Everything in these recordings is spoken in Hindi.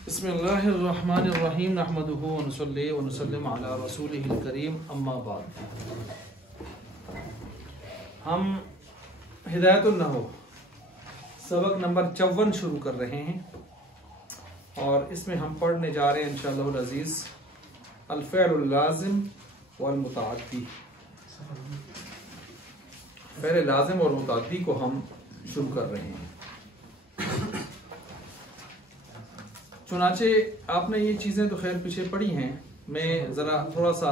बिस्मिल्लाहिर्रहमानिर्रहीम नहमदुहु व नुसल्ली व नुसल्लिम अला रसूलिहिल करीम अम्मा बाद। हम हिदायतुन नहव सबक नंबर 54 शुरू कर रहे हैं और इसमें हम पढ़ने जा रहे हैं इंशाअल्लाहुल अज़ीज़ अल फ़िअलुल लाज़िम वल मुतअद्दी। फ़िअल लाज़िम और मुतअद्दी को हम शुरू कर रहे हैं। चुनाचे आपने ये चीज़ें तो खैर पीछे पढ़ी हैं, मैं ज़रा थोड़ा सा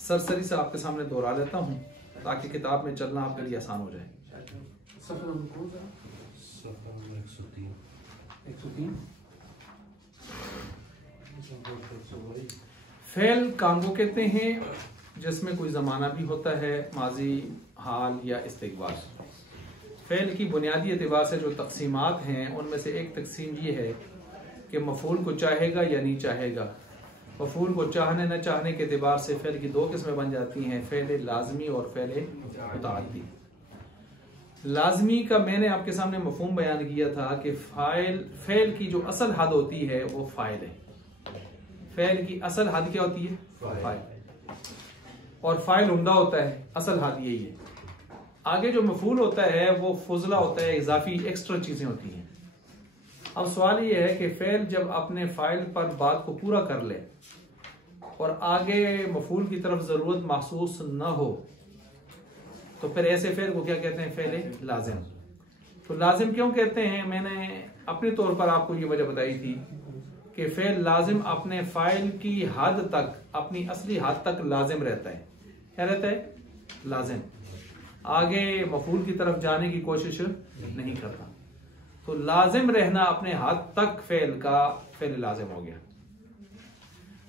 सरसरी से आपके सामने दोहरा लेता हूँ ताकि किताब में चलना आपके लिए आसान हो जाए। फ़ेल काम को कहते हैं जिसमें कोई ज़माना भी होता है, माजी, हाल या इस्तिक़बाल। फ़ेल की बुनियादी एतबार से जो तकसीमात हैं उनमें से एक तकसीम ये है कि मफ़ूल को चाहेगा या नहीं चाहेगा। मफ़ूल को चाहने न चाहने के एतबार से फ़ेल की दो किस्में बन जाती हैं, फ़ेल लाज़मी और फ़ेल मुतअद्दी। लाज़मी का मैंने आपके सामने मफ़हूम बयान किया था कि फ़ेल की जो असल हद होती है वो फ़ाइल है। फ़ेल की असल हद क्या होती है? फ़ाइल। और फ़ाइल उम्दा होता है, असल हद यही है। आगे जो मफ़ूल होता है वो फुजला होता है, इजाफी एक्स्ट्रा चीज़ें होती हैं। अब सवाल ये है कि फ़ेल जब अपने फ़ाइल पर बात को पूरा कर ले और आगे मफ़ूल की तरफ ज़रूरत महसूस न हो तो फिर ऐसे फ़ेल को क्या कहते हैं? फ़ेल लाज़िम। तो लाज़िम क्यों कहते हैं? मैंने अपने तौर पर आपको ये वजह बताई थी कि फ़ेल लाज़िम अपने फ़ाइल की हद तक, अपनी असली हद तक लाज़िम रहता है। क्या रहता है? लाज़िम। आगे मफ़ूल की तरफ जाने की कोशिश नहीं करता। तो लाजिम रहना अपने हद तक फ़ेल का फ़ेल लाजिम हो गया।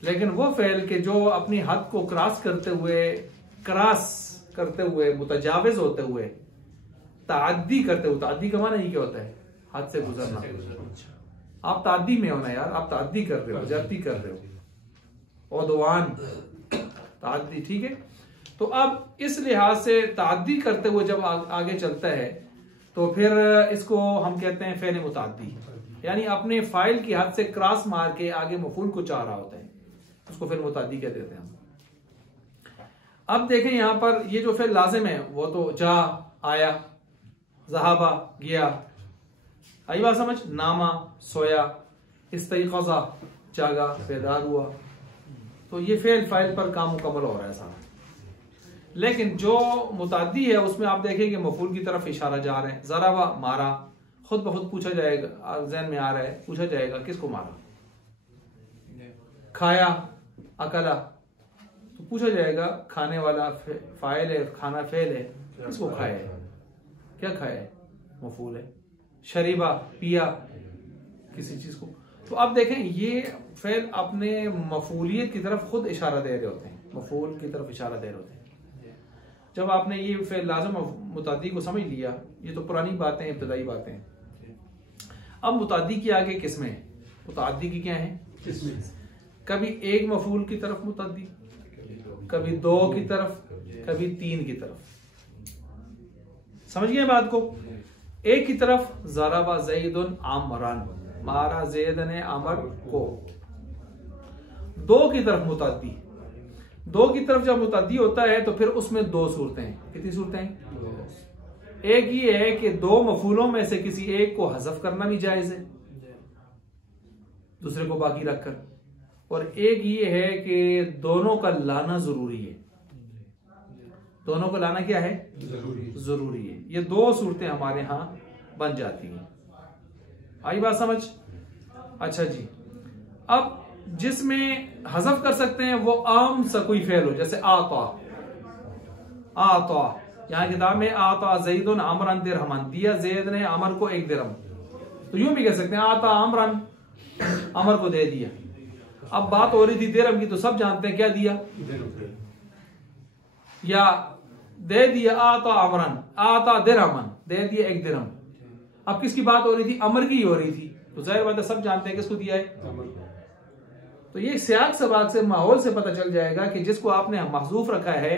लेकिन वो फ़ेल के जो अपनी हद को क्रॉस करते हुए मुतजाविज होते हुए ताद्दी करते हुए, ताद्दी का माना ये क्या होता है? हद से गुजरना। आप ताद्दी में हो ना यार, आप ताद्दी कर रहे हो, ज्यादती कर रहे हो, ओदवान ताद्दी, ठीक है। तो अब इस लिहाज से ताद्दी करते हुए जब आगे चलता है तो फिर इसको हम कहते हैं फ़ेल मुतअद्दी, यानी अपने फ़ाइल की हद से क्रॉस मार के आगे मफ़ूल को चाह रहा होता है, उसको फ़ेल मुतअद्दी कहते हैं हम। अब देखें यहाँ पर ये जो फ़ेल लाज़िम है वो तो जा, आया, ज़हाबा, गया, आई बात समझ, नामा, सोया, इस्तयक़ज़ा, जागा, बेदार हुआ। तो ये फ़ेल फ़ाइल पर काम मुकम्मल हो रहा है सारा। लेकिन जो मुतअद्दी है उसमें आप देखेंगे मफ़ूल की तरफ इशारा जा रहे हैं। ज़राबा, मारा, खुद ब खुद पूछा जाएगा, ज़हन में आ रहा है, पूछा जाएगा किसको मारा। खाया, अकला, तो पूछा जाएगा खाने वाला फ़ाइल है, खाना फ़ेल है, किसको खाया है, क्या खाया है, मफ़ूल है। शरीबा, पिया, किसी चीज़ को। तो अब देखें ये फ़ेल अपने मफ़ूलियत की तरफ खुद इशारा दे रहे होते हैं, मफ़ूल की तरफ इशारा दे रहे होते हैं। जब आपने ये फ़ेल लाज़िम और मुतअद्दी को समझ लिया, ये तो पुरानी बातें, इब्तदाई बातें हैं। अब मुतअद्दी की आगे किस्में, मुतअद्दी की क्या है? किस्में। कभी एक मफ़ूल की तरफ मुतअद्दी, कभी दो की तरफ, कभी तीन की तरफ। समझ गए बात को? एक की तरफ ज़राबा ज़ैदुन आमरन, मारा ज़ैद ने अमर को। दो की तरफ मुतअद्दी, दो की तरफ जब मुतअद्दी होता है तो फिर उसमें दो सूरतें हैं। कितनी सूरतें हैं? एक ये है कि दो मफूलों में से किसी एक को हज़फ करना भी जायज है दूसरे को बाकी रखकर, और एक ये है कि दोनों का लाना जरूरी है। दोनों का लाना क्या है? जरूरी है। ये दो सूरतें हमारे यहां बन जाती हैं। आई बात समझ? अच्छा जी, अब जिसमें हज़फ कर सकते हैं वो आम सा कोई फ़ेल हो, जैसे आता, आता, यहाँ किताब में आता ज़ैदुन अमरन दिरहमन, दिया ज़ैद ने अमर को 1 दिरहम। तो यूं भी कह सकते हैं आता अमरन, अमर को दे दिया। अब बात हो रही थी दिरहम की, तो सब जानते हैं क्या दिया, या दे दिया आता अमरन, आता दिरहमन, दे दिया 1 दिरहम। अब किसकी बात हो रही थी? अमर की हो रही थी, तो जाहिर बात है सब जानते हैं किसको दिया है। तो ये सियाक सबाक से, माहौल से पता चल जाएगा कि जिसको आपने महजूफ रखा है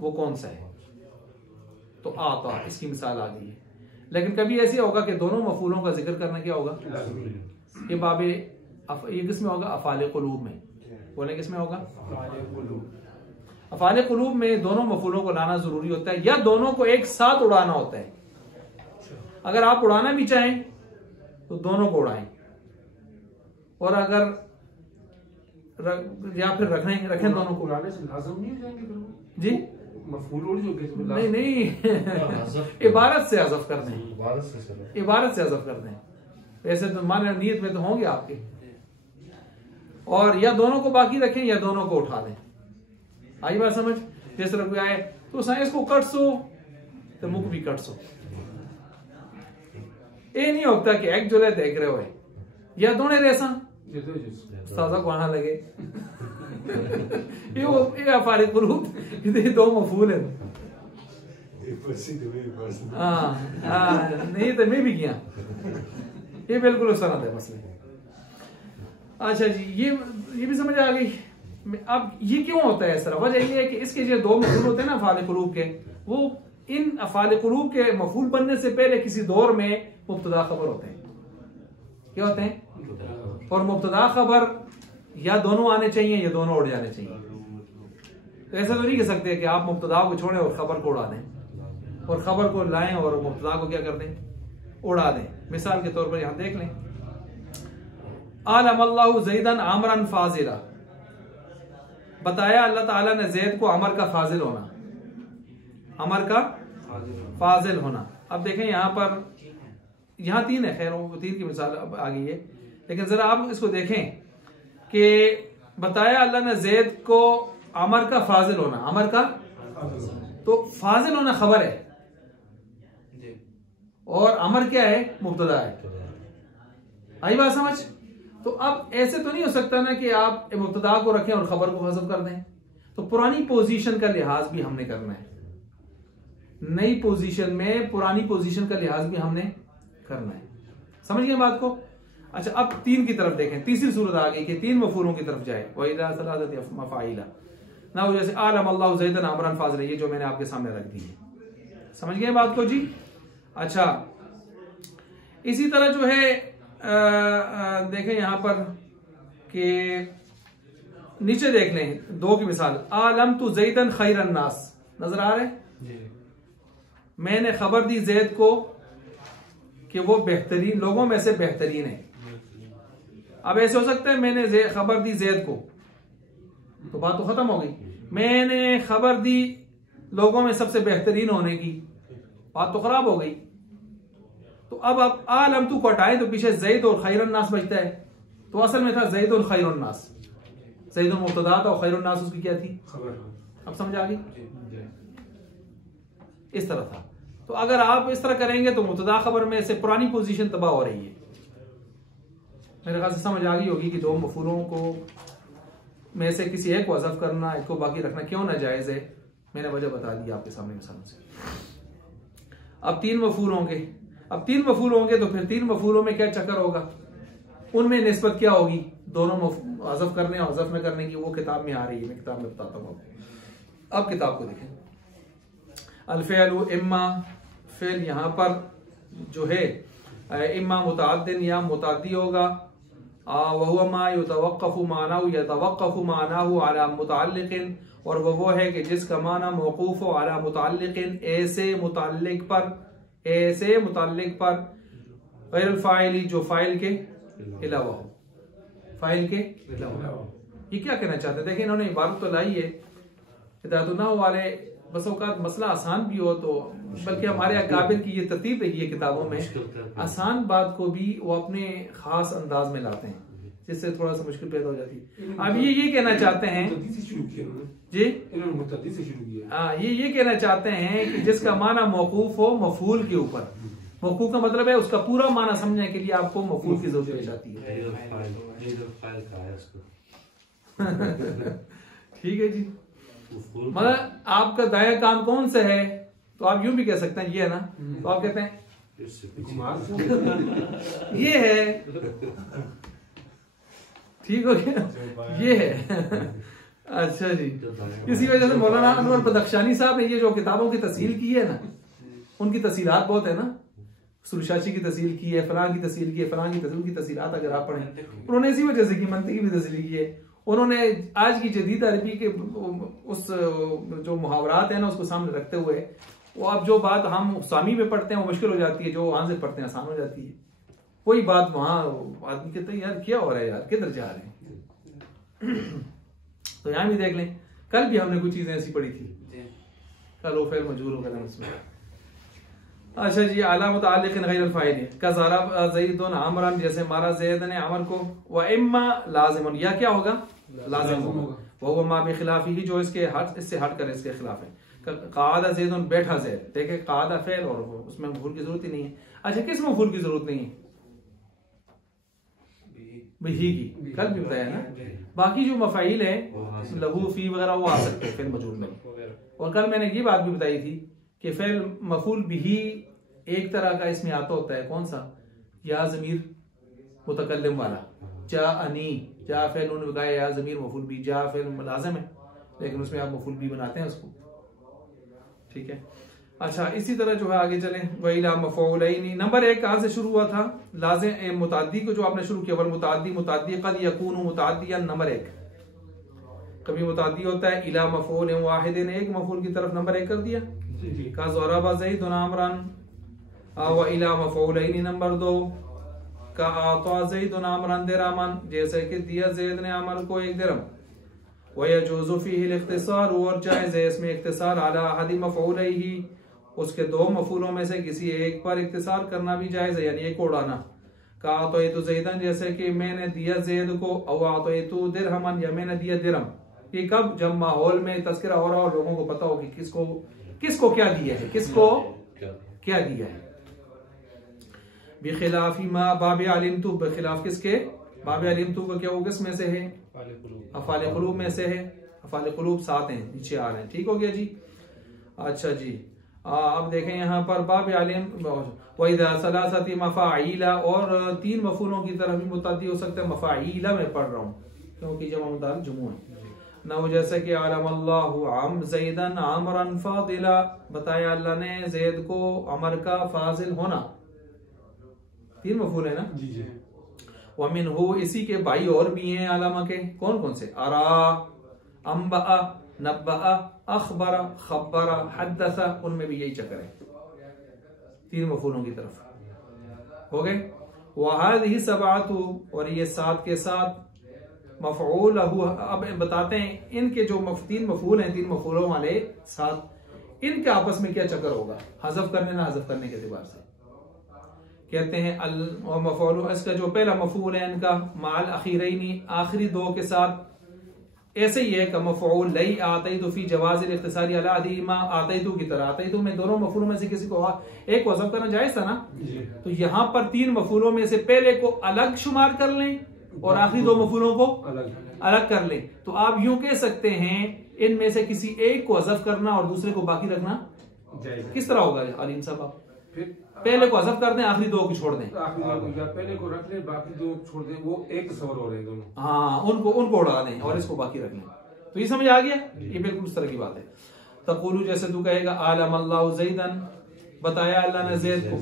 वो कौन सा है। तो आता, इसकी मिसाल आ गई है। लेकिन कभी ऐसी होगा कि दोनों मफूलों का जिक्र करना क्या होगा? ये बाबे ये किसमें होगा? अफ़ाले क़ुलूब में। बोले किसमें होगा? अफ़ाले क़ुलूब में दोनों मफ़ूलों को लाना जरूरी होता है, या दोनों को एक साथ उड़ाना होता है। अगर आप उड़ाना भी चाहें तो दोनों को उड़ाएं, और अगर या फिर रखें दोनों को। उड़ाने से लाज़िम नहीं हो जाएंगे फिर वो? जी मफ़ूल उड़ जो नहीं इबारत से हज़फ कर दें, इबारत से हज़फ कर दें। ऐसे तो माने नीयत में तो होंगे आपके, और या दोनों को बाकी रखें या दोनों को उठा दें। आई बात समझ? जिस तरह कोई आए तो साइंस को कट सो तो मुख भी कट सो। ये नहीं होता कि एक जुले देख रहे हो या दोने रेसा साजा को आना लगे ये अफ़ाले क़ुलूब ये दो मफ़ूल है। नहीं तो मैं भी किया, ये बिल्कुल उस तरह है मसले। अच्छा जी, ये भी समझ आ गई। अब ये क्यों होता है इस तरह? वजह ये है कि इसके जो दो मफ़ूल होते हैं ना अफ़ाले क़ुलूब के, वो इन अफ़ाले क़ुलूब के मफ़ूल बनने से पहले किसी दौर में मुब्तदा खबर होते हैं। क्या होते हैं? और मुब्तदा खबर या दोनों आने चाहिए या दोनों उड़ जाने चाहिए। तो ऐसा तो नहीं कह सकते कि आप मुब्तदा को छोड़ें और खबर को उड़ा दें, और खबर को लाएं और मुब्तदा को क्या कर दें? उड़ा दें। मिसाल के तौर पर यहां देख लें, आलमल्लाहु ज़ैदन आमरन फाजिला, बताया अल्लाह ताला ने ज़ैद को अमर का फाजिल होना, अमर का फाजिल होना। अब देखें यहां पर, यहां तीन है, खैर वो तीन की मिसाल अब आ गई है, लेकिन जरा आप इसको देखें कि बताया अल्लाह ने ज़ैद को अमर का फाजिल होना, अमर का तो फाजिल होना खबर है और अमर क्या है? मुब्तदा है। आई बात समझ? तो अब ऐसे तो नहीं हो सकता ना कि आप मुब्तदा को रखें और खबर को हज़फ कर दें। तो पुरानी पोजीशन का लिहाज भी हमने करना है, नई पोजीशन में पुरानी पोजीशन का लिहाज भी हमने करना है। समझ गए बात को? अच्छा, अब तीन की तरफ देखें, तीसरी सूरत आ गई कि तीन मफूलों की तरफ जाए। वइज़ा सलासत मफ़ाइला ना हो, जैसे आलमल्लाहु ज़ैदन अमरन फाज़िला, ये जो मैंने आपके सामने रख दी है। समझ गए बात को जी? अच्छा, इसी तरह जो है देखें यहां पर कि नीचे देख लें दो की मिसाल, आलम तु ज़ैदन खैरन नास, नजर आ रहे? मैंने खबर दी ज़ैद को कि वो बेहतरीन लोगों में से बेहतरीन है। अब ऐसे हो सकता है मैंने खबर दी ज़ैद को, तो बात तो खत्म हो गई। मैंने खबर दी लोगों में सबसे बेहतरीन होने की, बात तो खराब हो गई। तो अब आप आलम तू को हटाएं तो पीछे ज़ैद और खैरुन नास बचता है। तो असल में था ज़ैद और खैरुन नास, ज़ैद मुब्तदा था और खैरुन नास उसकी क्या थी? अब समझ आ गई? इस तरह था। तो अगर आप इस तरह करेंगे तो मुब्तदा खबर में से पुरानी पोजीशन तबाह हो रही है। मेरे ख्याल से समझ आ गई होगी कि दो मफूलों को में से किसी एक को हज़फ करना, एक को बाकी रखना क्यों नाजायज है। मैंने वजह बता दी आपके सामने मिसालों से। अब तीन मफूल होंगे, अब तीन मफूल होंगे तो फिर तीन मफूलों में क्या चक्कर होगा? उनमें निस्बत क्या होगी? दोनों हज़फ करने और हज़फ न करने की, वो किताब में आ रही है, मैं किताब में बताता हूँ। अब किताब को देखें, अल-फ़िअलु इम्मा, फ़िल यहाँ पर जो है इम्मा मुतअद्दिन या मुतअद्दी होगा, वहुवा मा युतवक़्क़फ़ु मानाहु यतवक़्क़फ़ु मानाहु अला मुतअल्लिक़िन, और वो है कि जिसका माना मौक़ूफ़ हो अला मुतअल्लिक़िन, ऐसे मुतअल्लिक़ पर, ऐसे मुतअल्लिक़ पर, ग़ैरुल फ़ाइली जो फ़ाइल के अलावा हो, फ़ाइल के अलावा। ये क्या कहना चाहते हैं? देखिए इन्होंने इबारत तो लाई है हिदायतुन्नाह वाले, बस औक़ात मसला आसान भी हो तो, बल्कि हमारे अकाबिर की ये तरतीब है, ये किताबों में आसान बात को भी वो अपने खास अंदाज में लाते हैं, जिससे थोड़ा सा मुश्किल पैदा हो जाती है। अब ये कहना चाहते हैं जी, हाँ ये कहना चाहते हैं कि जिसका माना मौकूफ हो मफूल के ऊपर, मौकूफ का मतलब है उसका पूरा माना समझने के लिए आपको मफूल की जरूरत पेश आती है। ठीक है जी, मतलब आपका दाया कान कौन सा है, तो आप यूं भी कह सकते हैं ये है ना, तो आप कहते हैं ये है, ठीक हो गया, ये है। अच्छा जी, इसी वजह से मौलाना अनवर बदख्शानी साहब ने ये जो किताबों की तस्हील की है ना, उनकी तस्हीलात बहुत है ना, सुलशाची की तस्हील की है, फलां की तस्हील की है, फलां की तस्हील की तस्हीलात अगर आप पढ़ें, उन्होंने इसी वजह से की, मंतिकी भी तस्हील की है। उन्होंने आज की जदीद अरबी के उस जो मुहावरात है ना उसको सामने रखते हुए, वो अब जो बात हम सामी में पढ़ते हैं वो मुश्किल हो जाती है, जो वहां से पढ़ते हैं आसान हो जाती है। वही बात वहां आदमी कहते हैं यार क्या हो रहा है, यार किधर जा रहे हैं। तो यहाँ भी देख लें, कल भी हमने कुछ चीजें ऐसी पढ़ी थी, कल वो फिर मजबूर हो गया उसमें। अच्छा जी, आला मुताल्लिक़ गैर फाइल का ज़ारा ज़ैदुन अमरन, जैसे मारा ज़ैद ने अमर को, व इम्मा लाज़िमुन, या क्या होगा लाज़िम होगा, वह मा बिखिलाफी, जो इसके इससे हट कर इसके खिलाफ है। क़ादा ज़ैदुन, बैठा ज़ैद, देखे क़ादा फ़ेल और उसमें मफ़ूल की जरूरत ही नहीं है। अच्छा, किस मफ़ूल की जरूरत नहीं है? बिही की, कल भी बताया ना। बाकी जो मफ़ाइल है लहू फी वगैरह वो आ सकते हैं फिर मजूर में। और कल मैंने ये बात भी बताई थी कि फेल मफूल बिही एक तरह का इसमें आता होता है, कौन सा, या ज़मीर मुतकल्लिम वाला, जा अनी, जा फेल उन्होंने बताया या ज़मीर मफूल भी, जा फेल मुलाज़िम है लेकिन उसमें आप मफूल भी बनाते हैं उसको, ठीक है। अच्छा, इसी तरह जो है आगे चलें, वहीला मफ़ऊलैनी, नंबर 1 कहाँ से शुरू हुआ था, लाज़िम मुताद्दी को जो आपने शुरू किया, वल मुताद्दी मुताद्दी क़द यकूनु मुताद्दियन, नंबर 1 कभी मुताद्दी होता है इला मफ़ऊल वाहिदिन, एक मफ़ऊल की तरफ, नंबर 1 कर दिया। का ज़रबा ज़ैदुन अमरन व इला मफ़ऊलैनी, नंबर 2 का अता ज़ैदुन अमरन दिरहमन, जैसे कि दिया ज़ैद ने अमर को 1 दिरहम। व यजूज़ु फ़ीहिल इख्तिसार, और जायज़ है इसमें इख्तिसार अला अहदि मफ़ऊलैही, उसके 2 मफ़ूलों में से किसी एक पर इख्तिसार करना भी जायज़ है, यानी एक को उड़ाना। का अतयतु ज़ैदन, जैसे कि मैंने दिया ज़ैद को, औ अतयतु दिरहमन, या मैंने दिया दिरहम। ये कब, जब माहौल में तस्करा हो रहा हो, लोगों को पता हो कि किसको क्या दिया है, किसको क्या दिया है। बिखिलाफी मा बाब अलिमतु, बखिलाफ किसके, बाब अलिमतु का क्या वो किस में से है, अफ़ाल क़ुलूब में से है। अफ़ाल क़ुलूब 7 हैं, नीचे आ रहे हैं, ठीक हो गया जी। अच्छा जी, अब देखें यहाँ पर बाब अलिम वइज़ा सलासती मफ़ाइला, और 3 मफ़ूलों की तरफ भी मुताद्दी हो सकता है। मफ़ाइला में पढ़ रहा हूँ क्योंकि जमा मुताल्लिक़ जुमू है ना, वो जैसे कि अलमल्लाहु अम ज़ैदन अमरन फ़ादिला, बताया अल्लाह ने ज़ैद को अमर का फाजिल होना, 3 मफ़ूल है ना जी। व मिनहु, इसी के भाई और भी हैं आलमा के, कौन कौन से, अरा, अम्बा, नब्बा, अखबरा, खब्बरा, हद्दसा, उनमें भी यही चक्कर है, 3 मफ़ूलों की तरफ हो गए। वहादिही सबातु, और ये 7 के 7 मफ़ऊल। अब बताते हैं इनके जो 3 मफ़ूल हैं, 3 मफ़ूलों वाले 7, इनके आपस में क्या चक्कर होगा, हज़फ करने ना हज़फ करने के एतबार से। कहते हैं अल मफ़ऊल, इसका जो पहला मफ़ूल है इनका माल अखीरैनी, आखिरी 2 के साथ, ऐसे ही है का मफ़ऊल लई आतैतु फी जवाज़िल इख्तिसारी अला अदीमा, आतैतु की तरह, आतैतु में दोनों मफ़ूलों में से किसी को एक को हज़फ करना जायज़ था ना, तो यहाँ पर 3 मफ़ूलों में से पहले को अलग शुमार कर लें और आखिरी 2 मफ़ूलों को अलग कर लें। तो आप यूं कह सकते हैं इनमें से किसी एक को हज़फ करना और दूसरे को बाकी रखना किस तरह होगा अलीम साहब, आप पहले को हज़फ कर दें, आखिरी 2 को छोड़ दें, पहले को रख ले, बाकी 2 छोड़ दें, वो एक सवाल हो रहे हैं दोनों, हाँ उनको उड़ा दें और इसको बाकी रख लें। तो ये समझ आ गया, ये बिल्कुल उस तरह की बात है। तक़ूलु, जैसे तू कहेगा आलमल्लाहु ज़ैदन, बताया अल्लाह ने ज़ैद को,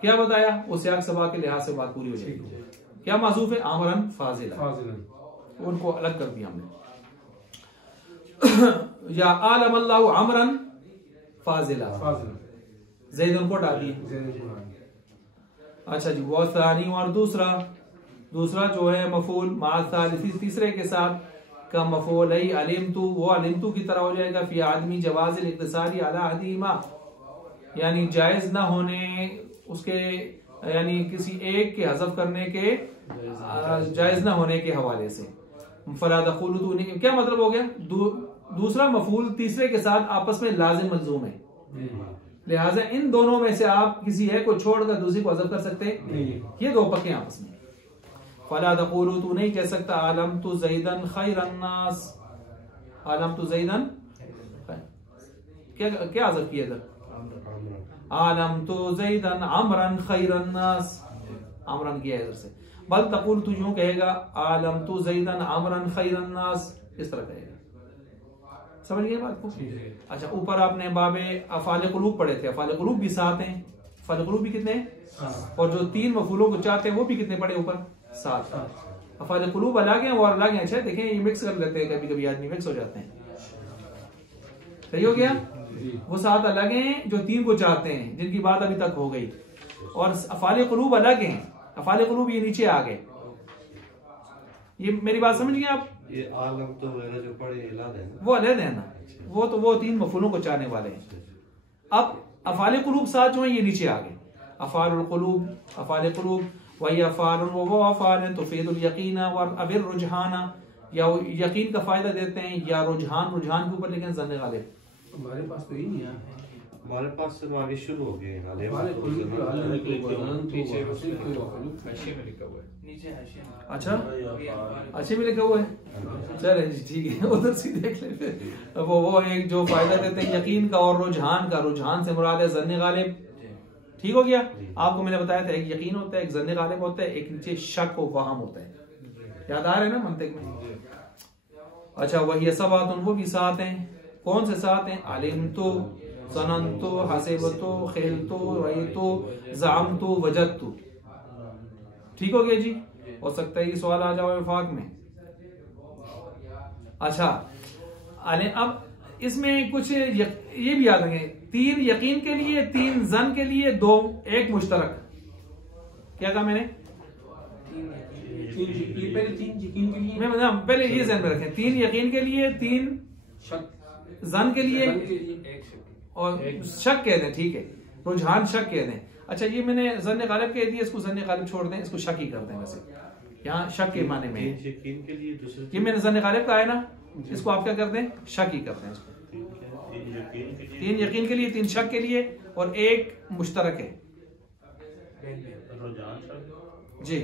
क्या बताया, उस याक सबा के लिहाज से बात पूरी हो जाएगी। क्या माज़ूफ है, आमरन फाजिला, उनको अलग कर दिया हमने। या आलमल्लाहु अमरन फाजिला, ज़ैद उनको डाल दिए। अच्छा जी, वो सानी, और दूसरा जो है मफ़ूल माल सालिसी, तीसरे के साथ का मफ़ूल है अलिमतु, वो अलिमतु की तरह हो जाएगा। फी आदमी जवाज़िल इख्तिसारी अला अदीमा, यानी जायज ना होने उसके, यानी किसी एक के हज़फ करने के जायज ना होने के हवाले से। फला तक़ूलु, क्या मतलब हो गया, दूसरा मफ़ूल तीसरे के साथ आपस में लाजिम मलज़ूम है, लिहाजा इन दोनों में से आप किसी एक को छोड़कर दूसरी को हज़फ कर सकते नहीं, ये 2 पक्के आपस में। फला तक़ूलु, तू नहीं कह सकता आलमतु ज़ैदन खैरन नास, आलमतु ज़ैदन, क्या हज़फ किया था, आलमतु ज़ैदन अमरन खैरन नास, अमरन किया इधर से। बल तक़ूल, तू यूं कहेगा आलमतु ज़ैदन अमरन खैरन नास, इस तरह कहेगा, समझ गए बात को। अच्छा, ऊपर आपने बाबे अफ़ाल क़ुलूब पढ़े थे, अफ़ाल क़ुलूब भी 7 हैं, अफ़ाल क़ुलूब भी कितने हैं? और जो 3 मफूलों को चाहते हैं वो भी कितने पड़े ऊपर? 7। अफ़ाल क़ुलूब अलग हैं और अलग हैं। अच्छा देखें ये मिक्स कर लेते हैं, कभी कभी आदमी मिक्स हो जाते हैं। सही हो गया? वो 7 अलग हैं जो 3 को चाहते हैं, जिनकी बात अभी तक हो गई, और अफ़ाल क़ुलूब अलग हैं। अफ़ाल क़ुलूब ये नीचे आ गए। ये मेरी बात समझ गए आप? ये आलम तो वगैरह जो पढ़े अलग है, वो अलग है ना, वो 3 मफूलों को चाहने वाले हैं। अब अफ़ाल क़ुलूब 7 जो है ये नीचे आ गए। अफ़ाल क़ुलूब वही अफ़ाल वो अफ़ाल तुफ़ीदुल यकीन व अबिर रुजहाना, या यकीन का फायदा देते हैं या रुझान के ऊपर, लेकिन ज़न्न गालिब हमारे पास तो ही नहीं है। हमारे पास से आगे शुरू हो गए हैं। अच्छा अच्छे में लिखा हुआ है, चले जी ठीक है, उधर से देख ले फिर। वो एक जो फायदा देते हैं यकीन का और रुझान से मुराद है ज़न्न गालिब। ठीक हो गया? आपको मैंने बताया था एक यकीन होता है, एक ज़न्न गालिब होता है, एक नीचे शक व वहम होता है। याद आ रहा है ना मंतिक में? अच्छा वही सबात वो भी 7 हैं। कौन से 7 हैं? अलिमतु, ज़ननतु, हसिबतु, खिलतु, रअयतु, ज़अमतु, वजदतु। ठीक हो गया जी? हो सकता है ये सवाल आ जाओ वफाक में। अच्छा अब इसमें कुछ ये भी याद रखें, 3 यकीन के लिए, 3 ज़न के लिए, 2 एक मुश्तरक। क्या कहा मैंने? पहले ये ज़हन में रखें, 3 यकीन के लिए, 3 ज़न के लिए और शक कह दें। ठीक है, रुझान शक कह दें। अच्छा ये मैंने ज़न्न गालिब कह दिया, इसको ज़न्न गालिब छोड़ दें, इसको शक ही कर दें। वैसे यहाँ शक के माने में यकीन के लिए दूसरे, ये मैंने ज़न्न गालिब का है ना, इसको आप क्या कर दें? शक ही कर दें इसको। 3 यकीन के लिए, 3 शक के लिए और 1 मुश्तरक है जी,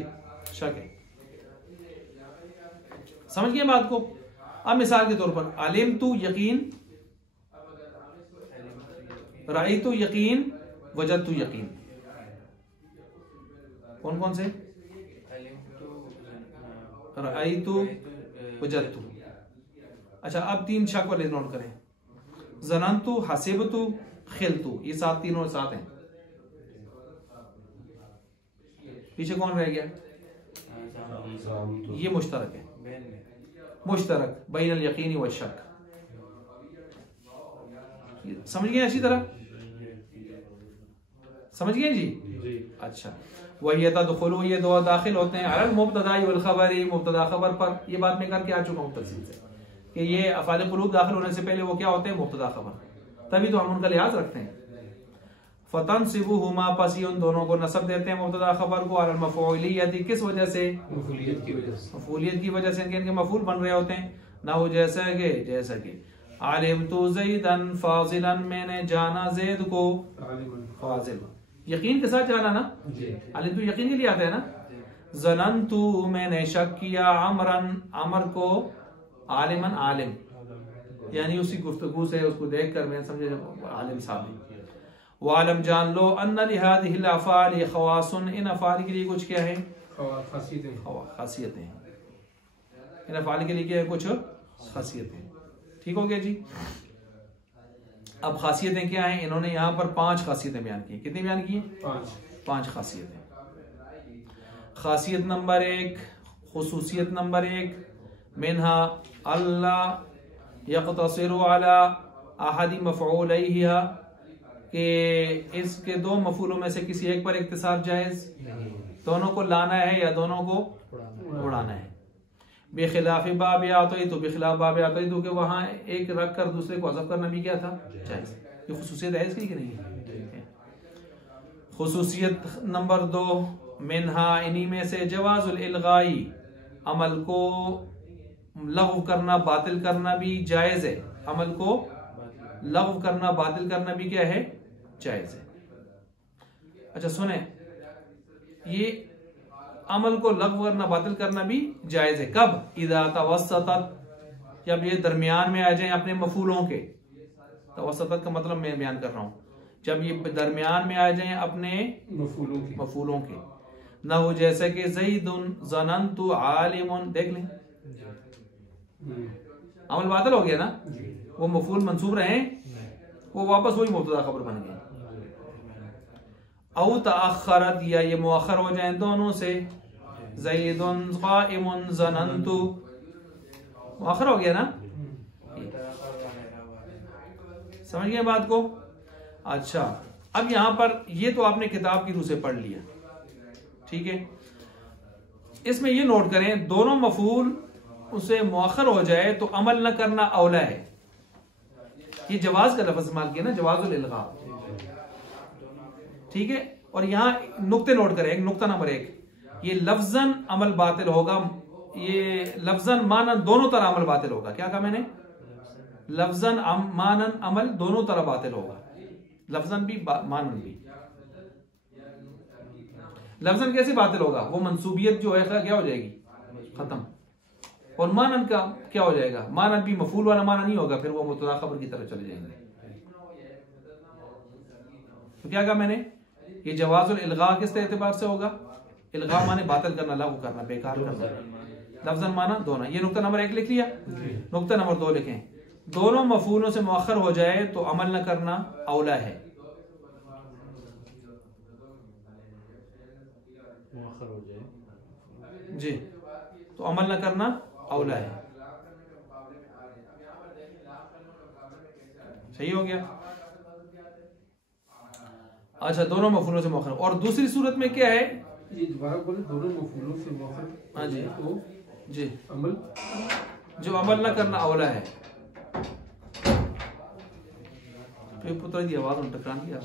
शक है। समझ गए बात को? अब मिसाल के तौर पर अलिमतु यकीन, रअयतु यकीन, वजदतु यकीन। कौन कौन से? रअयतु, वजदतु। अच्छा अब 3 शक वाले नोट करें, ज़ननतु, हसिबतु, खिलतु। ये 7 तीनों 7 हैं। पीछे कौन रह गया? ये मुश्तरक है, मुश्तरक बैनल यकीनी व शक। समझ गए? अच्छी तरह समझ गए जी? अच्छा वही तदखुलू, ये 2 दाखिल होते हैं अलल मुब्तदाई वल खबरी, मुब्तदा खबर पर। ये बात मैं करके आ चुका हूँ तफसील से कि ये अफ़ाल क़ुलूब दाखिल होने से पहले वो क्या होते हैं? मुब्तदा खबर। तभी तो हम उनका लिहाज रखते हैं। फतनसिबुहुमा, पस ये उन दोनों को नसब देते हैं मुब्तदा खबर को, अलल मफ़ऊलियति, किस वजह से? मफ़ऊलियत की वजह से। इनके मफ़ूल बन रहे होते हैं ना, वो जैसा कि अलिमतु ज़ैदन फ़ाज़िलन, मैंने जाना ज़ैद को फ़ाज़िल। यकीन के साथ जाना ना, अलिमतु यकीन के लिए आता है ना। ज़ननतु, मैंने शक किया, अमरन, अमर को, आलिमन, आलिम, यानी उसी गुफ्तगू से उसको देख कर मैं समझे आलिम साहब। वालम, जान लो, अन्ना लिहादिहिल अफ़ाल ख़वासुन, इन अफ़ाल के लिए कुछ क्या है? खासियतें। इन अफ़ाल के लिए क्या है? कुछ खासियतें। ठीक हो गया जी? अब खासियतें क्या हैं? इन्होंने यहाँ पर 5 खासियतें बयान की। कितनी बयान की? 5 खासियतें। खासियत नंबर 1, खुसूसियत नंबर 1, मिनहा अल्लाह यक़तसिरु अला अहदी मफ़ऊलैहिहा, कि इसके 2 मफूलों में से किसी एक पर इक्तिसार जायज, दोनों को लाना है या दोनों को उड़ाना है। बेखिलाफ बाब आतईतु, बेखिलाफ बाब आतईतु के वहां एक रख कर दूसरे को हज़फ करना भी क्या था? जायज। ये खुसूसियत है इसकी कि नहीं? खुसूसियत नंबर 2, मिनहा, इन्हीं में से जवाजुल इल्गाई, अमल को लग़व करना, बातिल करना भी जायज है। अमल को लग़व करना, बातिल करना भी क्या है? जायज है। अच्छा सुने, ये अमल को लग़व करना, बातिल करना भी जायज है। कब? इज़ा तवस्सतत, जब ये दरमियान में आ जाए अपने मफूलों के। तवस्सतत का मतलब मैं बयान कर रहा हूं, जब ये दरमियान में आ जाए अपने मफूलों के। न हो जैसे कि ज़ैदुन ज़ननतु आलिमुन, देख लें अमल बातिल हो गया ना, वो मफूल मंसूब रहे, वो वापस वही मुब्तदा खबर बन गए। औ तअख्खरत, या ये मुअख्खर हो जाए दोनों से। ज़ैदुन क़ाइमुन ज़नन्तु, मुअख्खर हो गया ना, समझ गए बात को। अच्छा, अब यहां पर ये तो आपने किताब की रूह से पढ़ लिया, ठीक है। इसमें ये नोट करें, दोनों मफूल उसे मुअख्खर हो जाए तो अमल न करना औला है। ये जवाज का लफ्ज इस्तेमाल किया ना, जवाजुल इल्गा, ठीक है। और यहां नुक्ते नोट करें, एक नुक्ता नंबर 1, ये लफ्जन अमल बातिल होगा, ये लफ्जन मानन दोनों तरह अमल बातिल होगा। क्या कहा मैंने? लफ्जन मानन अमल दोनों तरह बातिल होगा, लफ्जन भी मानन भी। लफ्जन कैसे बातिल होगा? वो मंसूबियत जो है क्या हो जाएगी? खत्म। और मानन का क्या हो जाएगा? मानन भी मफूल वाला मानन नहीं होगा, फिर वो मुब्तदा खबर की तरफ चले जाएंगे। तो क्या कहा मैंने? ये जवाजुल इल्गा किस एतबार से होगा? इल्गा माने बातिल करना, लागू करना, बेकार करना। लफ्जन माना दोनों। ये नुक्ता नंबर 1 लिख लिया। नुक्ता नंबर 2 लिखें, दोनों मफूलों से मुअख्खर हो जाए तो अमल न करना औला है। मुअख्खर हो जाए जी, तो अमल न करना औला है। सही हो गया। अच्छा, दोनों मफूलों से मुअख्खर। और दूसरी सूरत में क्या है? ये दोबारा बोले, दोनों मफूलों से मुअख्खर। हाँ जी, तो जी, अमल, जो अमल न करना औला है। पुत्र की आवाज में टकरान दिया।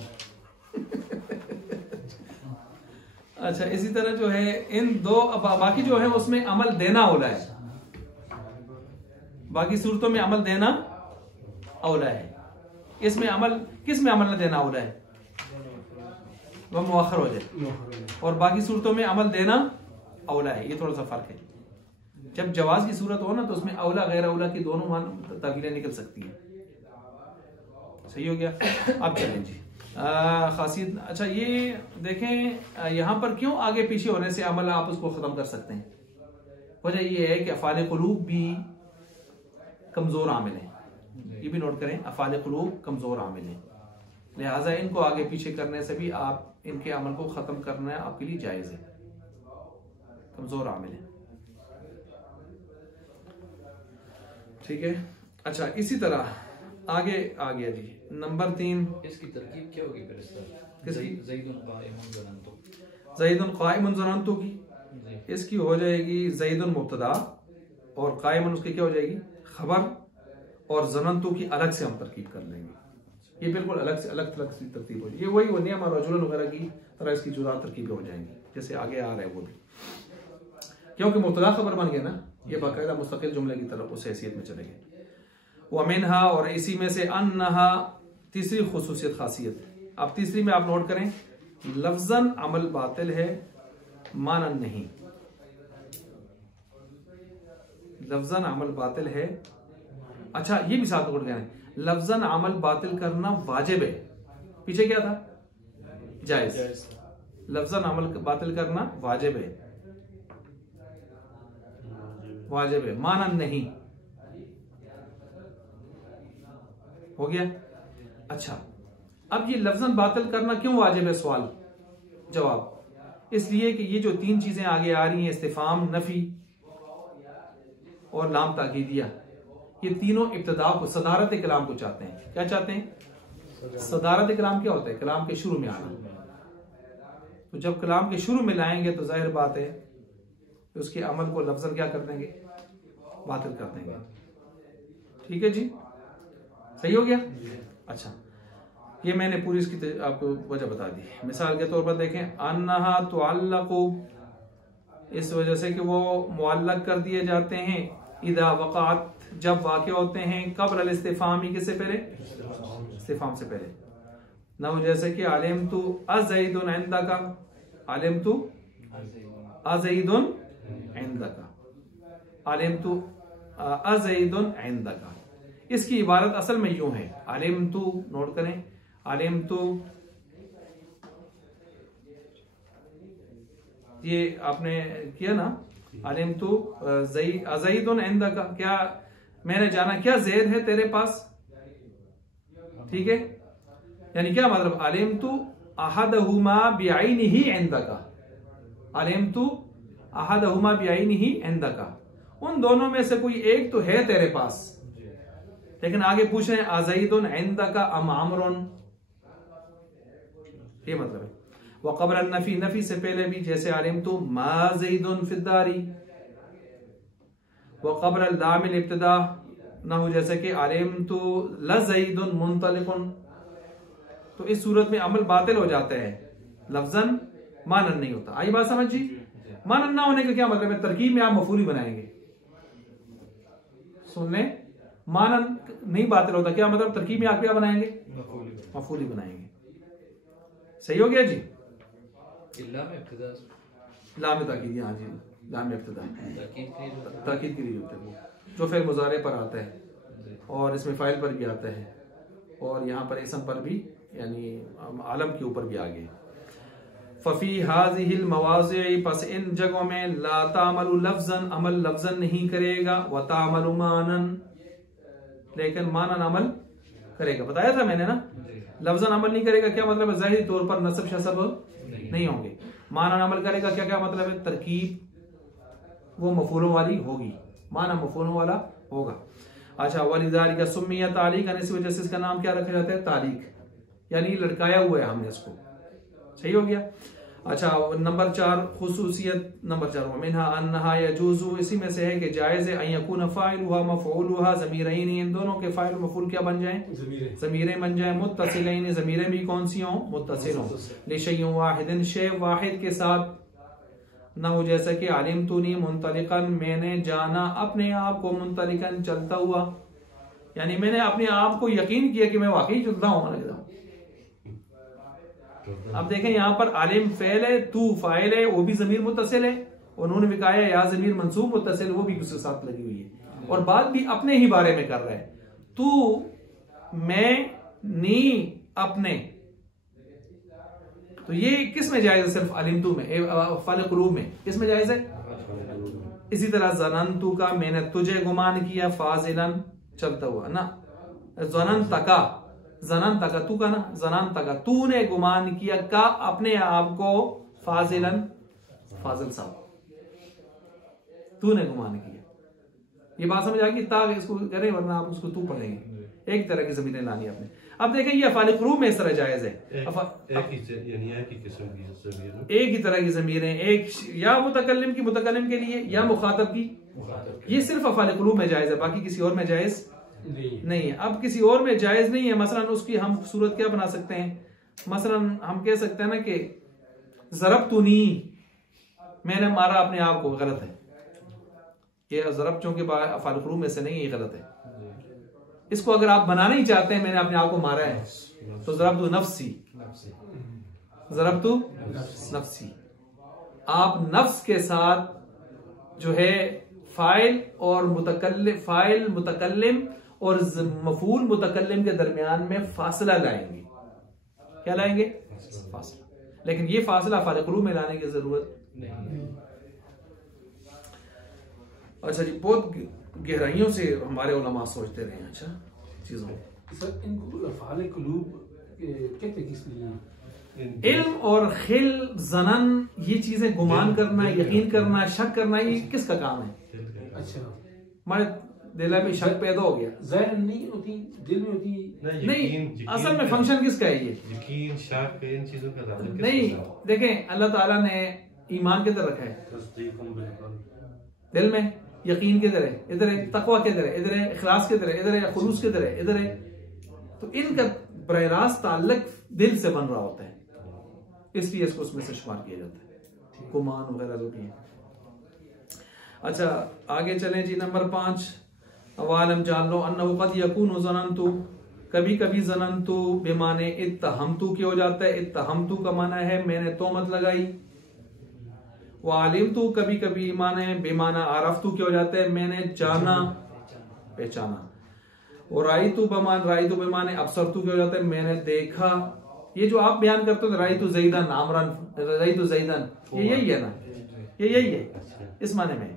अच्छा, इसी तरह जो है इन दो बाकी जो है उसमें अमल देना औला है, बाकी सूरतों में अमल देना औला है। इसमें अमल, किस में अमल न देना औला है? वह मुअख्खर हो जाए। और बाकी सूरतों में अमल देना औला है। ये थोड़ा सा फर्क है। जब जवाज की सूरत हो ना तो उसमें औला गैर औला की दोनों मान तावीलें निकल सकती हैं। सही हो गया। अब चलें जी, खासियत। अच्छा, ये देखें यहां पर क्यों आगे पीछे होने से अमल आप उसको खत्म कर सकते हैं। वजह ये है कि अफ़ाल क़ुलूब भी कमजोर आमिल है। ये भी नोट करें, अफ़ाल क़ुलूब कमजोर आमिल है, लिहाजा इनको आगे पीछे करने से भी आप इनके अमल को खत्म करना आपके लिए जायज है, कमजोर आमिल है। ठीक है। अच्छा, इसी तरह आगे आ गया जी, नंबर 3। इसकी तरकीब क्या होगी फिर? किसकी? ज़ैदुन क़ाइमुन ज़नन्तु, ज़ैदुन क़ाइमुन ज़नन्तु की इसकी हो जाएगी ज़ैदुन मुब्तदा, और क़ाइमुन उसकी क्या हो जाएगी? खबर। और ज़नन्तु की अलग से हम तरकीब कर लेंगे। ये बिल्कुल अलग से अलग सी तरतीब हो जाएगी। ये वही नियम रजुलन वगैरह की तरह इसकी जुदा तरकीबें हो जाएंगी, जैसे आगे आ रहा है वो भी, क्योंकि मुब्तदा खबर बन गया ना, ये बाकायदा मुस्तकिल जुमले की तरफ उस हैसियत में चलेंगे। वमिनहा, और इसी में से अन्नहा, तीसरी खुसूसियत खासियत। अब तीसरी में आप नोट करें, लफ्जन अमल बातिल है, मानन नहीं। लफ्जन अमल बातिल है। अच्छा, ये भी साथ उठ गए, लफ्जन अमल बातिल करना वाजिब है। पीछे क्या था? जायज। लफ्जन अमल बातिल करना वाजिब है, वाजिब है, मानन नहीं। हो गया। अच्छा, अब ये लफ्जन बातिल करना क्यों वाजिब है? सवाल जवाब, इसलिए कि ये जो 3 चीजें आगे आ रही हैं, इस्तिफाम, नफी और लाम ताकीदिया, ये तीनों इब्तिदा को, सदारत कलाम को चाहते हैं। क्या चाहते हैं? सदारत कलाम क्या होता है? कलाम के शुरू में आना। तो जब कलाम के शुरू में लाएंगे तो जाहिर बात है कि उसके अमल को लफ्जन क्या कर देंगे? बातिल कर देंगे। ठीक है जी, सही हो गया। अच्छा, ये मैंने पूरी इसकी आपको वजह बता दी। मिसाल के तौर पर देखें, अन्नहा तुअल्लक़ु, इस वजह से कि वो मुअल्लक़ कर दिए जाते हैं, इदा वक़अत, जब वाक़े होते हैं, क़ब्ल अल इस्तिफ़ामी, किससे पहले? इस्तिफ़ाम से पहले। ना जैसे कि अलिमतु अज़ैदुन इंदका, अलिमतु अज़ैदुन इंदका, अलिमतु अज़ैदुन इंदका। इसकी इबारत असल में यूं है, अलिमतु, नोट करें, अलिमतु, ये आपने किया ना, अलिमतु अज़ैदुन इंदका, क्या मैंने जाना क्या ज़ैद है तेरे पास। ठीक है, यानी क्या मतलब? अलिमतु अहदहुमा बिअइनिही इंदका, अलिमतु अहदहुमा बिअइनिही इंदका, उन दोनों में से कोई एक तो है तेरे पास। लेकिन आगे पूछ रहे हैं अज़ैदुन इंदका अम अमरुन, ये मतलब है। व क़ब्ल नफी, नफी से पहले भी जैसे अलिमतु मा ज़ैदुन फिद्दारी, व क़ब्ल लामिल इब्तिदा ना हो जैसे कि अलिमतु लज़ैदुन मुंतलिकुन। तो इस सूरत में अमल बातिल हो जाते हैं, लफ्जन मानन नहीं होता। आई बात समझ जी? मानन ना होने का क्या मतलब है? तरकीब में आप मफूली बनाएंगे, सुन लें, मानन नहीं बातिल होता, क्या मतलब? तरकीब में आप क्या बनाएंगे? मफूली बनाएंगे। सही हो गया जी? लाम ताकीद, हाँ जी, लाम इब्तिदा ताकीद के लिए होता है वो, जो फिर मुजारे पर आता है और इसमें फाइल पर भी आता है और यहाँ पर इसम पर भी, यानी आलम के ऊपर भी आ गए। फफी हाज़िहिल मवाज़िअ, पस इन जगहों में ला तामलु लफ्ज़न, अमल लफ्ज़न नहीं करेगा, व तामलु मानन, लेकिन मानन अमल करेगा। बताया था मैंने ना, लफ्ज़न अमल नहीं करेगा क्या मतलब है? ज़ाहिरी तौर पर नस्ब शसब नहीं होंगे। मानन अमल करेगा क्या क्या मतलब है? तरकीब वो मफूलों वाली होगी, माना मफूलों वाला होगा। अच्छा, वलिज़ालिका सुम्मिया तालीकन, इस वजह से इसका नाम क्या रखा जाता है? तालीक, यानी लटकाया हुआ है हमने इसको। सही हो गया? अच्छा, नंबर 4 खुसूसियत नंबर 4 मिनहा अन्नहा यजूज़ु, इसी में से है कि जायज़ है अन यकून फ़ाइलुहा मफ़ऊलुहा ज़मीरैन, इन दोनों के फ़ाइल मफ़ऊल क्या बन जाएं? ज़मीरें बन जाएं। मुत्तसिलैन, ज़मीरें भी कौन सी हों? मुत्तसिल हों। लिशैइन वाहिदिन, शै वाहिद के साथ ना हो जैसा कि अलिमतुनी मुंतलिकन, मैंने जाना अपने आप को, मुंतलिकन चलता हुआ, यानी मैंने अपने आप को यकीन किया कि मैं वाकई चलता हूँ। अब देखें यहाँ पर आलिम फेल है, तू फाइल है, वो भी जमीर मुत्तसिल है, उन्होंने भी कहा है या जमीर मंसूब मुत्तसिल, वो भी उसके साथ लगी हुई है और बात भी अपने ही बारे में कर रहा है। तू, मैं, नी, अपने, तो ये किस में जायज है? सिर्फ अलिमतु में, फ़ाइल क़ुलूब में, किस में जायज है? इसी तरह ज़ननतु का, मैंने तुझे गुमान किया, फाजिलन चलता हुआ ना, ज़ननतका, ज़नन तका तू का ना, ज़नन तका तूने गुमान किया, का अपने आप को, फाजिलन फाजिल साहब, तूने गुमान किया। ये बात समझ आ गई? ता इसको करें वरना आप उसको तू पढ़ेंगे, एक तरह की ज़मीरें लानी आपने। अब देखें ये फ़ाइल क़ुलूब में इस तरह जायज है, एक ही तरह की ज़मीरें, एक या मुतकल्लिम की, मुतकल्लिम के लिए, या मुखातब की, ये सिर्फ फ़ाइल क़ुलूब में जायज है, बाकी किसी और में जायज नहीं है। अब किसी और में जायज नहीं है, मसलन उसकी हम सूरत क्या बना सकते हैं? मसलन हम कह सकते हैं ना कि ज़रबतुनी, मैंने मारा अपने आप को, गलत है ये, ज़रब चूंकि फ़ाइल क़ुलूब में से नहीं, ये गलत है। इसको अगर आप बनाना ही चाहते हैं मैंने अपने आप को मारा है, तो ज़रबतु नफ्सी, ज़रबतु नफ्सी, आप नफ्स के साथ जो है फाइल और मुतकल्लिम, फाइल मुतकल्लिम और मफूल मुतकल्लिम के दरमियान में फासला लाएंगे। क्या लाएंगे? फासला। लेकिन ये फासला फ़ाइल क़ुलूब में लाने की जरूरत नहीं। अच्छा जी, बहुत गहराइयों से हमारे उलमा सोचते रहे हैं अच्छा चीजों सर, इनको फ़ाइल क़ुलूब कहते किस लिए? इल्म और खिल, जनन, ये चीजें गुमान करना, यकीन करना, शक करना, ये किसका काम है? अच्छा, हमारे दिल में शक पैदा हो गया, ज़हन नहीं होती, दिल में होती नहीं, असल में फंक्शन किसका है? ये यकीन, शक, इन चीजों का नहीं। देखें अल्लाह ताला ने ईमान किधर रखा है? दिल में। यकीन किधर है? इधर है। तकवा किधर है? इधर है। इखलास किधर है? इधर है। खुलूस किधर है? इधर है। तो इनका बराह रास्त ताल्लुक दिल से बन रहा होता है, इसलिए इसको उसमें से शुमार किया जाता है, गुमान वगैरह जो भी है। अच्छा आगे चलें जी, नंबर 5, अवालम जान लो अन्नहु क़द यकूनु ज़ननतु, कभी कभी ज़ननतु बेमाने इत्तहमतु के हो जाता है। इत्तहमतु का माना है मैंने तोहमत लगाई। वालिमतु कभी कभी माने बेमाना आरफ्तु के हो जाता है मैंने जाना, पहचाना। और राइतु बेमाने अबसरतु के हो जाता है मैंने देखा। ये जो आप बयान करते हो राइतु ज़ैदन आमरन, राइतु ज़ैदन, ये यही है ना, ये यही है इस माने में।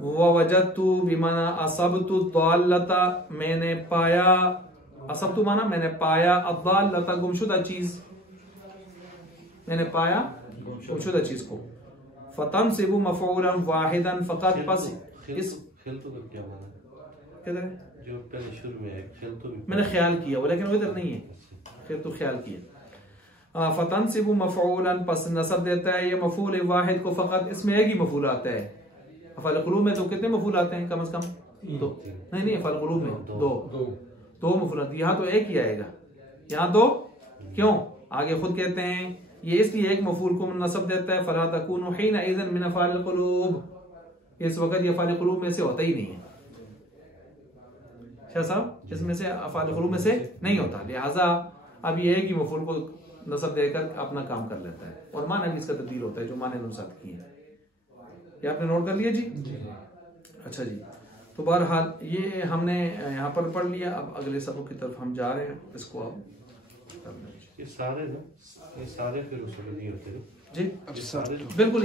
वजदतु बिमाना असबतु दालता, मैंने पाया, असबतु माना मैंने पाया, अदालता गुमशुदा चीज। मैंने पाया गुमशुदा चीज को। फतनसिबु मफऊलन वाहिदन फकत, बस इस खेल तो क्या माना किधर है? जो पहले शुरू में है खेल तो भी मैंने ख्याल किया वो, लेकिन वो इधर नहीं है, फिर तो ख्याल किया। फतनसिबु मफऊलन, पस नसब देता है ये मफूल वाहिद को, फकत इसमें एक ही मफूल आता है। अफ़ाल क़ुलूब में तो कितने मफूल आते हैं? कम से कम दो। नहीं अफ़ाल क़ुलूब में दो मफूल आते हैं, यहाँ तो एक ही आएगा, यहाँ दो। क्यों? आगे खुद कहते हैं ये इसलिए एक मफूल को नसब देता है, फला तकूनु हीना इज़न मिन अफ़ालिल क़ुलूब, इस वक्त ये अफ़ालिल क़ुलूब में से होता ही नहीं है। शाह साहब, इसमें से अफ़ालिल क़ुलूब में से नहीं होता, लिहाजा अब ये एक ही मफूल को नसब देकर अपना काम कर लेता है, और माना भी इसका तब्दील होता है जो माने अनुसार की है। ये आपने नोट कर लिया जी? अच्छा जी, तो बहरहाल ये हमने यहाँ पर पढ़ लिया। अब अगले सबक की तरफ हम जा रहे हैं, इसको अब ये सारे फिर उसमें नहीं होते जी ये सारे बिल्कुल।